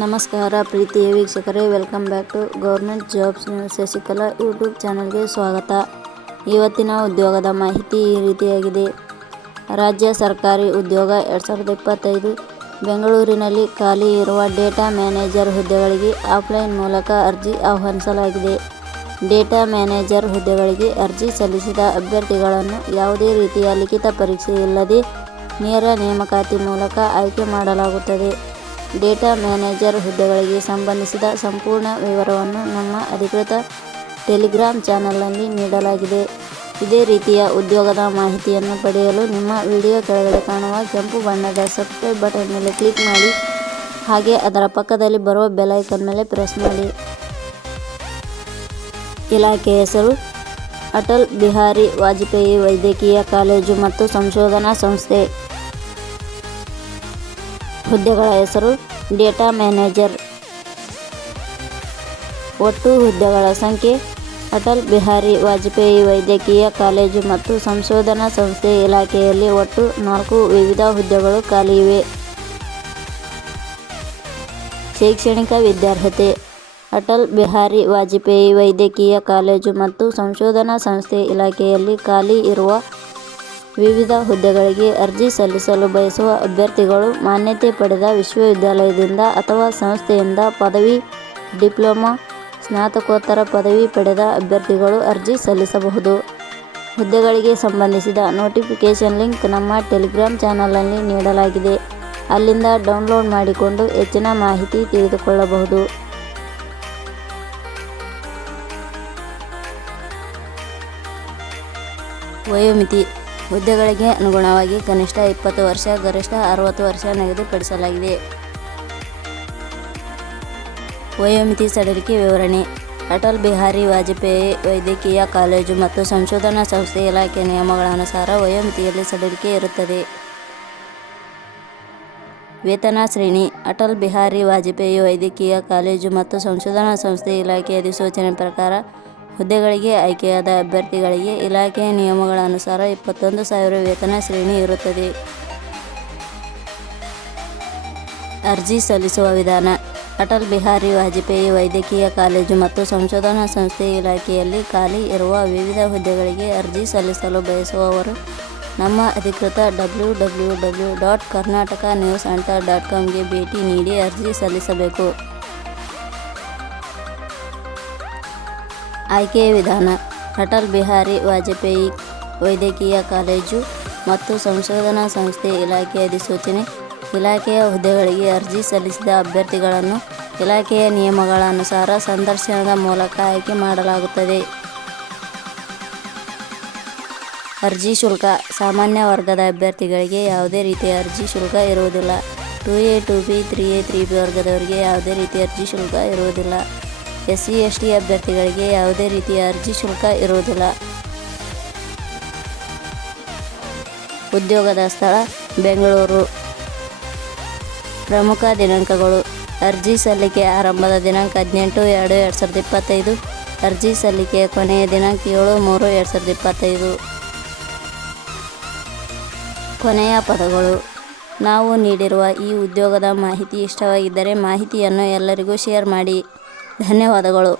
ನಮಸ್ಕಾರ ಪ್ರೀತಿಯ ವೀಕ್ಷಕರೇ, welcome back to government jobs news Shashikala YouTube ಚಾನಲ್ಗೆ ಸ್ವಾಗತ. ಇವತ್ತಿನ ಉದ್ಯೋಗದ ಮಾಹಿತಿ ಈ ರೀತಿಯಾಗಿದೆ. ರಾಜ್ಯ ಸರ್ಕಾರಿ ಉದ್ಯೋಗ 2025 ಬೆಂಗಳೂರಿನಲ್ಲಿ ಖಾಲಿ ಇರುವ ಡೇಟಾ ಮ್ಯಾನೇಜರ್ ಹುದ್ದೆಗಳಿಗೆ ಆಫ್ಲೈನ್ ಮೂಲಕ ಅರ್ಜಿ ಆಹ್ವಾನಿಸಲಾಗಿದೆ. ಡೇಟಾ ಮ್ಯಾನೇಜರ್ ಹುದ್ದೆಗಳಿಗೆ ಅರ್ಜಿ ಸಲ್ಲಿಸಿದ ಅಭ್ಯರ್ಥಿಗಳನ್ನು ಯಾವುದೇ ರೀತಿಯ ಲಿಖಿತ ಪರೀಕ್ಷೆ ಇಲ್ಲದೆ ನೇರ ನೇಮಕಾತಿ ಮೂಲಕ ಆಯ್ಕೆ ಮಾಡಲಾಗುತ್ತದೆ. ಡೇಟಾ ಮ್ಯಾನೇಜರ್ ಹುದ್ದೆಗಳಿಗೆ ಸಂಬಂಧಿಸಿದ ಸಂಪೂರ್ಣ ವಿವರವನ್ನು ನಮ್ಮ ಅಧಿಕೃತ ಟೆಲಿಗ್ರಾಮ್ ಚಾನಲ್ನಲ್ಲಿ ನೀಡಲಾಗಿದೆ. ಇದೇ ರೀತಿಯ ಉದ್ಯೋಗದ ಮಾಹಿತಿಯನ್ನು ಪಡೆಯಲು ನಿಮ್ಮ ವಿಡಿಯೋ ಕೆಳಗಡೆ ಕಾಣುವ ಕೆಂಪು ಬಣ್ಣದ ಸಬ್ಸ್ಕ್ರೈಬ್ ಬಟನ್ ಮೇಲೆ ಕ್ಲಿಕ್ ಮಾಡಿ, ಹಾಗೆ ಅದರ ಪಕ್ಕದಲ್ಲಿ ಬರುವ ಬೆಲ್ ಐಕಾನ್ ಮೇಲೆ ಪ್ರೆಸ್ ಮಾಡಿ. ಇಲಾಖೆ ಹೆಸರು ಅಟಲ್ ಬಿಹಾರಿ ವಾಜಪೇಯಿ ವೈದ್ಯಕೀಯ ಕಾಲೇಜು ಮತ್ತು ಸಂಶೋಧನಾ ಸಂಸ್ಥೆ. ಹುದ್ದೆಗಳ ಹೆಸರು ಡೇಟಾ ಮ್ಯಾನೇಜರ್. ಒಟ್ಟು ಹುದ್ದೆಗಳ ಸಂಖ್ಯೆ ಅಟಲ್ ಬಿಹಾರಿ ವಾಜಪೇಯಿ ವೈದ್ಯಕೀಯ ಕಾಲೇಜು ಮತ್ತು ಸಂಶೋಧನಾ ಸಂಸ್ಥೆ ಇಲಾಖೆಯಲ್ಲಿ ಒಟ್ಟು 4 ವಿವಿಧ ಹುದ್ದೆಗಳು ಖಾಲಿ ಇವೆ. ಶೈಕ್ಷಣಿಕ ವಿದ್ಯಾರ್ಹತೆ ಅಟಲ್ ಬಿಹಾರಿ ವಾಜಪೇಯಿ ವೈದ್ಯಕೀಯ ಕಾಲೇಜು ಮತ್ತು ಸಂಶೋಧನಾ ಸಂಸ್ಥೆ ಇಲಾಖೆಯಲ್ಲಿ ಖಾಲಿ ಇರುವ ವಿವಿಧ ಹುದ್ದೆಗಳಿಗೆ ಅರ್ಜಿ ಸಲ್ಲಿಸಲು ಬಯಸುವ ಅಭ್ಯರ್ಥಿಗಳು ಮಾನ್ಯತೆ ಪಡೆದ ವಿಶ್ವವಿದ್ಯಾಲಯದಿಂದ ಅಥವಾ ಸಂಸ್ಥೆಯಿಂದ ಪದವಿ, ಡಿಪ್ಲೊಮಾ, ಸ್ನಾತಕೋತ್ತರ ಪದವಿ ಪಡೆದ ಅಭ್ಯರ್ಥಿಗಳು ಅರ್ಜಿ ಸಲ್ಲಿಸಬಹುದು. ಹುದ್ದೆಗಳಿಗೆ ಸಂಬಂಧಿಸಿದ ನೋಟಿಫಿಕೇಷನ್ ಲಿಂಕ್ ನಮ್ಮ ಟೆಲಿಗ್ರಾಮ್ ಚಾನಲ್ನಲ್ಲಿ ನೀಡಲಾಗಿದೆ. ಅಲ್ಲಿಂದ ಡೌನ್ಲೋಡ್ ಮಾಡಿಕೊಂಡು ಹೆಚ್ಚಿನ ಮಾಹಿತಿ ತಿಳಿದುಕೊಳ್ಳಬಹುದು. ವಯೋಮಿತಿ ಹುದ್ದೆಗಳಿಗೆ ಅನುಗುಣವಾಗಿ ಕನಿಷ್ಠ 20 ವರ್ಷ, ಗರಿಷ್ಠ 60 ವರ್ಷ ನಿಗದಿಪಡಿಸಲಾಗಿದೆ. ವಯೋಮಿತಿ ಸಡಿಲಿಕೆ ವಿವರಣೆ ಅಟಲ್ ಬಿಹಾರಿ ವಾಜಪೇಯಿ ವೈದ್ಯಕೀಯ ಕಾಲೇಜು ಮತ್ತು ಸಂಶೋಧನಾ ಸಂಸ್ಥೆ ಇಲಾಖೆ ನಿಯಮಗಳ ಅನುಸಾರ ವಯೋಮಿತಿಯಲ್ಲಿ ಸಡಿಲಿಕೆ ಇರುತ್ತದೆ. ವೇತನ ಶ್ರೇಣಿ ಅಟಲ್ ಬಿಹಾರಿ ವಾಜಪೇಯಿ ವೈದ್ಯಕೀಯ ಕಾಲೇಜು ಮತ್ತು ಸಂಶೋಧನಾ ಸಂಸ್ಥೆ ಇಲಾಖೆ ಅಧಿಸೂಚನೆ ಪ್ರಕಾರ ಹುದ್ದೆಗಳಿಗೆ ಆಯ್ಕೆಯಾದ ಅಭ್ಯರ್ಥಿಗಳಿಗೆ ಇಲಾಖೆಯ ನಿಯಮಗಳ ಅನುಸಾರ 21,000 ವೇತನ ಶ್ರೇಣಿ ಇರುತ್ತದೆ. ಅರ್ಜಿ ಸಲ್ಲಿಸುವ ವಿಧಾನ ಅಟಲ್ ಬಿಹಾರಿ ವಾಜಪೇಯಿ ವೈದ್ಯಕೀಯ ಕಾಲೇಜು ಮತ್ತು ಸಂಶೋಧನಾ ಸಂಸ್ಥೆ ಇಲಾಖೆಯಲ್ಲಿ ಖಾಲಿ ಇರುವ ವಿವಿಧ ಹುದ್ದೆಗಳಿಗೆ ಅರ್ಜಿ ಸಲ್ಲಿಸಲು ಬಯಸುವವರು ನಮ್ಮ ಅಧಿಕೃತ www.karnataknewscenter.com ಭೇಟಿ ನೀಡಿ ಅರ್ಜಿ ಸಲ್ಲಿಸಬೇಕು. ಆಯ್ಕೆಯ ವಿಧಾನ ಅಟಲ್ ಬಿಹಾರಿ ವಾಜಪೇಯಿ ವೈದ್ಯಕೀಯ ಕಾಲೇಜು ಮತ್ತು ಸಂಶೋಧನಾ ಸಂಸ್ಥೆ ಇಲಾಖೆ ಅಧಿಸೂಚನೆ ಇಲಾಖೆಯ ಹುದ್ದೆಗಳಿಗೆ ಅರ್ಜಿ ಸಲ್ಲಿಸಿದ ಅಭ್ಯರ್ಥಿಗಳನ್ನು ಇಲಾಖೆಯ ನಿಯಮಗಳ ಅನುಸಾರ ಸಂದರ್ಶನದ ಮೂಲಕ ಆಯ್ಕೆ ಮಾಡಲಾಗುತ್ತದೆ. ಅರ್ಜಿ ಶುಲ್ಕ ಸಾಮಾನ್ಯ ವರ್ಗದ ಅಭ್ಯರ್ಥಿಗಳಿಗೆ ಯಾವುದೇ ರೀತಿಯ ಅರ್ಜಿ ಶುಲ್ಕ ಇರುವುದಿಲ್ಲ. 2A, 2B, 3A, 3B ವರ್ಗದವರಿಗೆ ಯಾವುದೇ ರೀತಿಯ ಅರ್ಜಿ ಶುಲ್ಕ ಇರುವುದಿಲ್ಲ. SC, ST ಅಭ್ಯರ್ಥಿಗಳಿಗೆ ಯಾವುದೇ ರೀತಿಯ ಅರ್ಜಿ ಶುಲ್ಕ ಇರುವುದಿಲ್ಲ. ಉದ್ಯೋಗದ ಸ್ಥಳ ಬೆಂಗಳೂರು. ಪ್ರಮುಖ ದಿನಾಂಕಗಳು ಅರ್ಜಿ ಸಲ್ಲಿಕೆ ಆರಂಭದ ದಿನಾಂಕ 18/2/2025. ಅರ್ಜಿ ಸಲ್ಲಿಕೆಯ ಕೊನೆಯ ದಿನಾಂಕ 7/3/2025. ಕೊನೆಯ ಪದಗಳು ನಾವು ನೀಡಿರುವ ಈ ಉದ್ಯೋಗದ ಮಾಹಿತಿ ಇಷ್ಟವಾಗಿದ್ದರೆ ಮಾಹಿತಿಯನ್ನು ಎಲ್ಲರಿಗೂ ಶೇರ್ ಮಾಡಿ. ಧನ್ಯವಾದಗಳು.